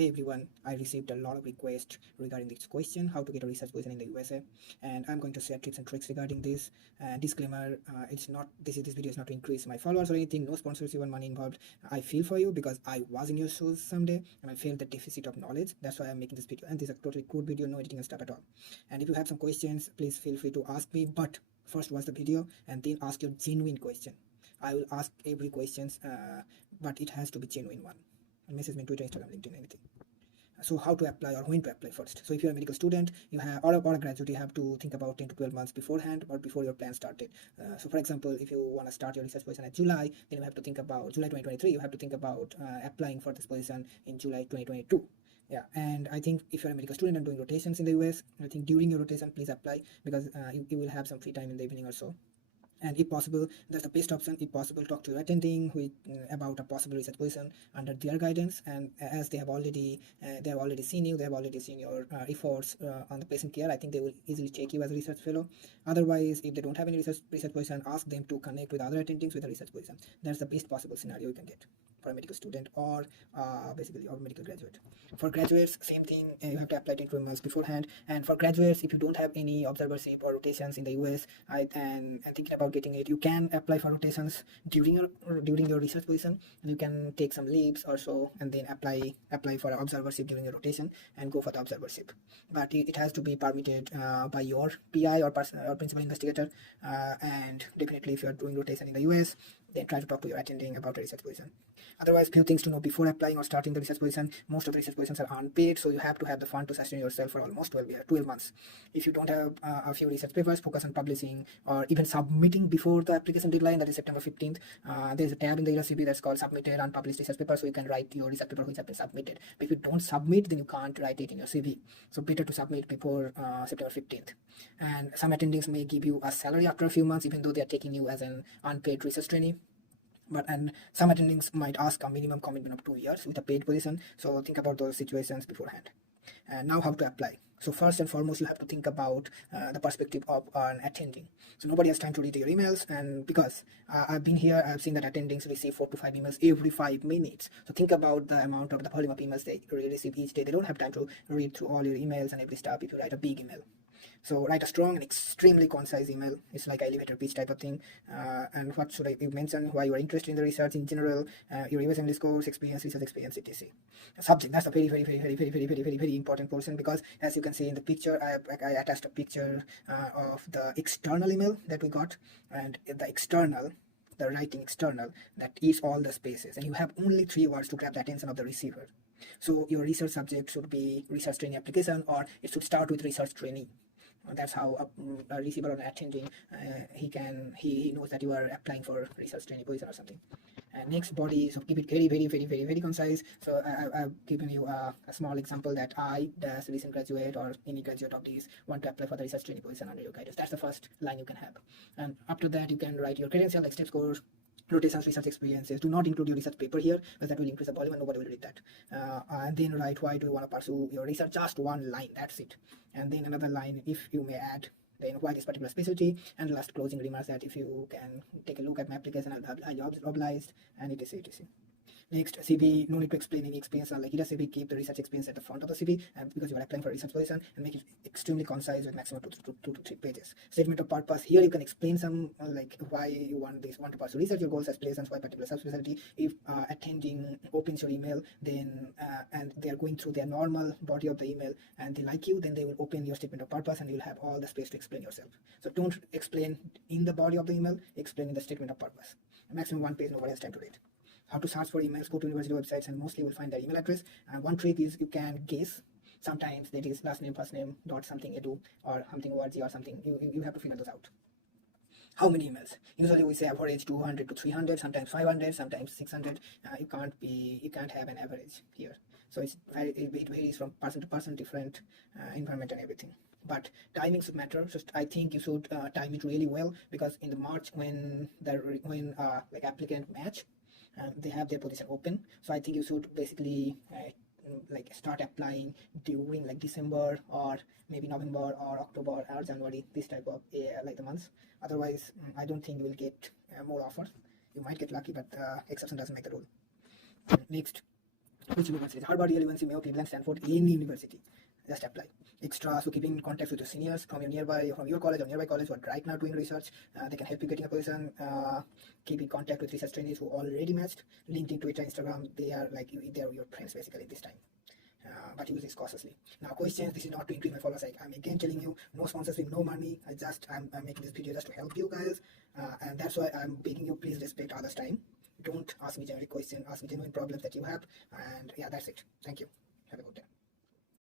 Hey everyone, I received a lot of requests regarding this question, how to get a research position in the USA, and I'm going to share tips and tricks regarding this. Disclaimer: it's not this video is not to increase my followers or anything. No sponsorship or money involved. I feel for you because I was in your shoes someday and I felt the deficit of knowledge. That's why I'm making this video, and this is a totally cool video, no editing and stuff at all. And if you have some questions, please feel free to ask me. But first, watch the video and then ask your genuine question. I will ask every questions, but it has to be genuine one. Message me on Twitter, Instagram, LinkedIn, anything. So how to apply or when to apply first? So if you're a medical student, you have or a graduate, you have to think about 10 to 12 months beforehand or before your plan started. So for example, if you want to start your research position at July, then you have to think about July 2023. You have to think about applying for this position in July 2022. Yeah, and I think if you're a medical student and doing rotations in the US, I think during your rotation, please apply because you will have some free time in the evening or so. And if possible, that's the best option. If possible, talk to your attending about a possible research position under their guidance. And as they have already seen you, they have already seen your efforts on the patient care, I think they will easily take you as a research fellow. Otherwise, if they don't have any research position, ask them to connect with other attendings with a research position. That's the best possible scenario you can get for a medical student or basically or medical graduate. For graduates, same thing. You have to apply 10 to 12 months beforehand. And for graduates, if you don't have any observership or rotations in the US, and thinking about getting it, you can apply for rotations during your research position, and you can take some leaves or so and then apply for observership during your rotation and go for the observership. But it has to be permitted by your PI or principal investigator, and definitely if you are doing rotation in the US, then try to talk to your attending about a research position. Otherwise, few things to know before applying or starting the research position. Most of the research positions are unpaid, so you have to have the fund to sustain yourself for almost 12 months. If you don't have a few research papers, focus on publishing or even submitting before the application deadline, that is September 15th. There is a tab in the USCP that's called Submitted Unpublished Research Paper, so you can write your research paper which have been submitted. But if you don't submit, then you can't write it in your CV. So better to submit before September 15th. And some attendings may give you a salary after a few months, even though they are taking you as an unpaid research trainee. And some attendings might ask a minimum commitment of 2 years with a paid position. So think about those situations beforehand. And now how to apply. So first and foremost, you have to think about the perspective of an attending. So nobody has time to read your emails, and because I've been here, I've seen that attendings receive 4 to 5 emails every 5 minutes. So think about the amount of the volume of emails they receive each day. They don't have time to read through all your emails and every stuff if you write a big email. So write a strong and extremely concise email. It's like elevator pitch type of thing. And what should you mention? Why you are interested in the research in general, your USMLE scores, experience, research experience, etc. Subject, that's a very important portion, because as you can see in the picture, I attached a picture of the external email that we got, and the writing external, that is all the spaces, and you have only 3 words to grab the attention of the receiver. So your research subject should be research trainee application, or it should start with research trainee. That's how a receiver or an attending, he knows that you are applying for research trainee position or something. And next, body, so keep it very concise. So I've given you a small example that I, as a recent graduate or any graduate of these, want to apply for the research trainee position under your guidance. That's the first line you can have. And after that, you can write your credential, like step scores, rotations, research experiences. Do not include your research paper here, because that will increase the volume and nobody will read that. And then write why do you want to pursue your research. Just one line, that's it. And then another line, if you may add, then why this particular specialty, and last closing remarks that if you can take a look at my application, I'll be highly obliged, and etc. Next, CV, no need to explain any experience. Like either CV, keep the research experience at the front of the CV, and because you are applying for a research position, and make it extremely concise with maximum 2 to 3 pages. Statement of purpose. Here you can explain some like why you want to pursue research, your goals, aspirations, why particular subspecialty. If attending opens your email, then and they are going through their normal body of the email and they like you, then they will open your statement of purpose and you'll have all the space to explain yourself. So don't explain in the body of the email, explain in the statement of purpose. Maximum 1 page, nobody has time to read. How to search for emails, go to university websites, and mostly you will find their email address. And one trick is you can guess. Sometimes that is last name, first name, dot something edu, or something org or something. You have to figure those out. How many emails? Usually we say average 200 to 300, sometimes 500, sometimes 600. You can't have an average here. So it varies from person to person, different environment and everything. But timing should matter. So I think you should time it really well, because in the March when like applicant match, they have their position open. So I think you should basically like start applying during like December or maybe November or October or January, this type of like the months. Otherwise, I don't think you will get more offers. You might get lucky, but exception doesn't make the rule. Next, Which universities? Harvard, Yale, UNC, Mayo, Cleveland, Stanford, any university. Just apply. Extra, so keep in contact with your seniors from your college or nearby college who are right now doing research. They can help you getting a position. Keep in contact with research trainees who already matched. LinkedIn, Twitter, Instagram, they are like they are your friends basically this time. But use this cautiously. Now, questions. This is not to increase my followers. I'm again telling you, no sponsorship, no money. I'm making this video just to help you guys, and that's why I'm begging you. Please respect others' time. Don't ask me generic questions. Ask me genuine problems that you have, and yeah, that's it. Thank you. Have a good day.